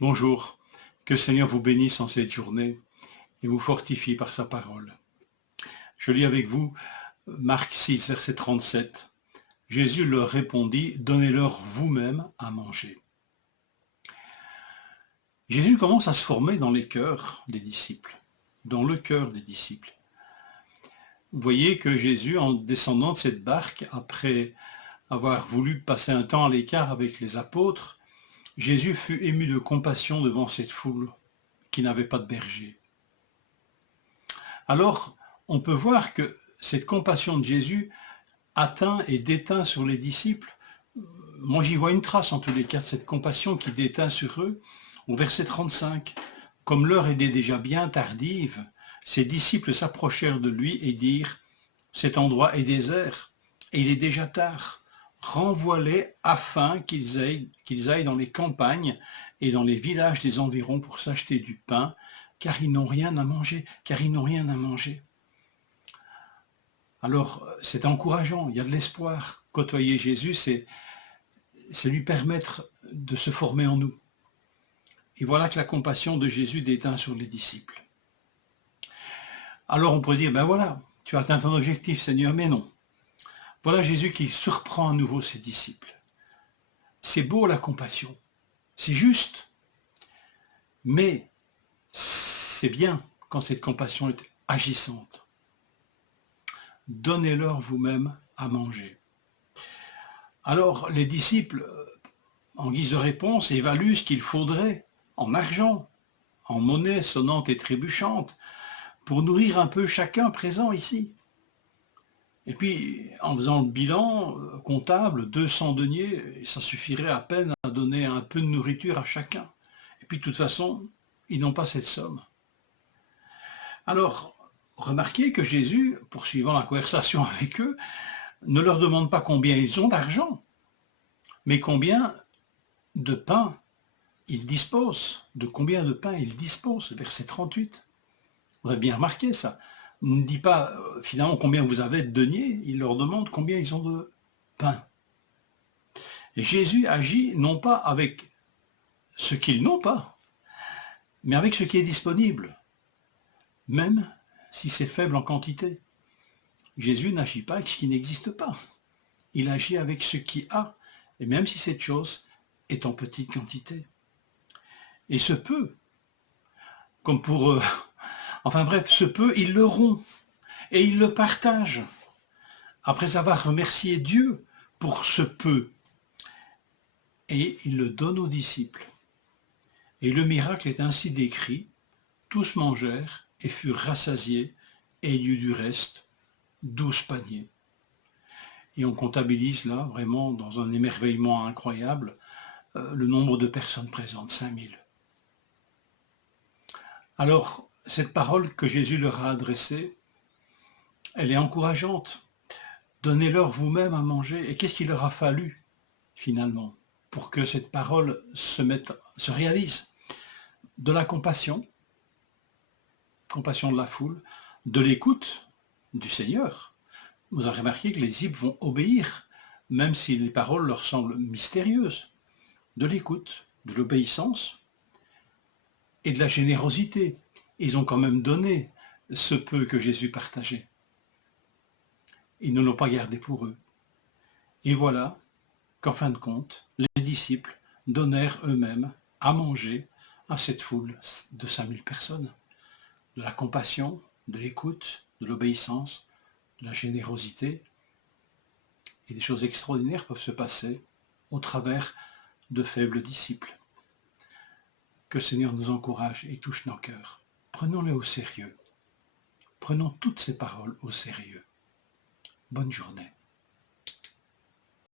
Bonjour, que le Seigneur vous bénisse en cette journée et vous fortifie par sa parole. Je lis avec vous Marc 6, verset 37. Jésus leur répondit, donnez-leur vous-même à manger. Jésus commence à se former dans les cœurs des disciples, dans le cœur des disciples. Vous voyez que Jésus, en descendant de cette barque, après avoir voulu passer un temps à l'écart avec les apôtres, Jésus fut ému de compassion devant cette foule qui n'avait pas de berger. Alors, on peut voir que cette compassion de Jésus atteint et déteint sur les disciples. Moi, j'y vois une trace, en tous les cas, de cette compassion qui déteint sur eux. Au verset 35, « Comme l'heure était déjà bien tardive, ses disciples s'approchèrent de lui et dirent, « Cet endroit est désert, et il est déjà tard. Renvoie-les afin qu'ils aillent dans les campagnes et dans les villages des environs pour s'acheter du pain, car ils n'ont rien à manger, Alors, c'est encourageant, il y a de l'espoir. Côtoyer Jésus, c'est lui permettre de se former en nous. Et voilà que la compassion de Jésus déteint sur les disciples. Alors on pourrait dire, ben voilà, tu as atteint ton objectif, Seigneur, mais non. Voilà Jésus qui surprend à nouveau ses disciples. C'est beau la compassion, c'est juste, mais c'est bien quand cette compassion est agissante. Donnez-leur vous-même à manger. Alors les disciples, en guise de réponse, évaluent ce qu'il faudrait en argent, en monnaie sonnante et trébuchante, pour nourrir un peu chacun présent ici. Et puis, en faisant le bilan comptable, 200 deniers, ça suffirait à peine à donner un peu de nourriture à chacun. Et puis, de toute façon, ils n'ont pas cette somme. Alors, remarquez que Jésus, poursuivant la conversation avec eux, ne leur demande pas combien ils ont d'argent, mais combien de pain ils disposent, de combien de pain ils disposent, verset 38. Vous avez bien remarqué ça. Il ne dit pas finalement combien vous avez de deniers, il leur demande combien ils ont de pain. Et Jésus agit non pas avec ce qu'ils n'ont pas, mais avec ce qui est disponible, même si c'est faible en quantité. Jésus n'agit pas avec ce qui n'existe pas. Il agit avec ce qu'il a, et même si cette chose est en petite quantité. Et ce peu, comme pour... enfin bref, ce peu, ils le rompt, et ils le partagent, après avoir remercié Dieu pour ce peu. Et il le donne aux disciples. Et le miracle est ainsi décrit, tous mangèrent et furent rassasiés, et il y eut du reste 12 paniers. Et on comptabilise là, vraiment, dans un émerveillement incroyable, le nombre de personnes présentes, 5000. Alors, cette parole que Jésus leur a adressée, elle est encourageante. Donnez-leur vous-même à manger. Et qu'est-ce qu'il leur a fallu, finalement, pour que cette parole se réalise? De la compassion de la foule, de l'écoute du Seigneur. Vous avez remarqué que les disciples vont obéir, même si les paroles leur semblent mystérieuses. De l'écoute, de l'obéissance et de la générosité. Ils ont quand même donné ce peu que Jésus partageait. Ils ne l'ont pas gardé pour eux. Et voilà qu'en fin de compte, les disciples donnèrent eux-mêmes à manger à cette foule de 5000 personnes. De la compassion, de l'écoute, de l'obéissance, de la générosité. Et des choses extraordinaires peuvent se passer au travers de faibles disciples. Que le Seigneur nous encourage et touche nos cœurs. Prenons-les au sérieux. Prenons toutes ces paroles au sérieux. Bonne journée.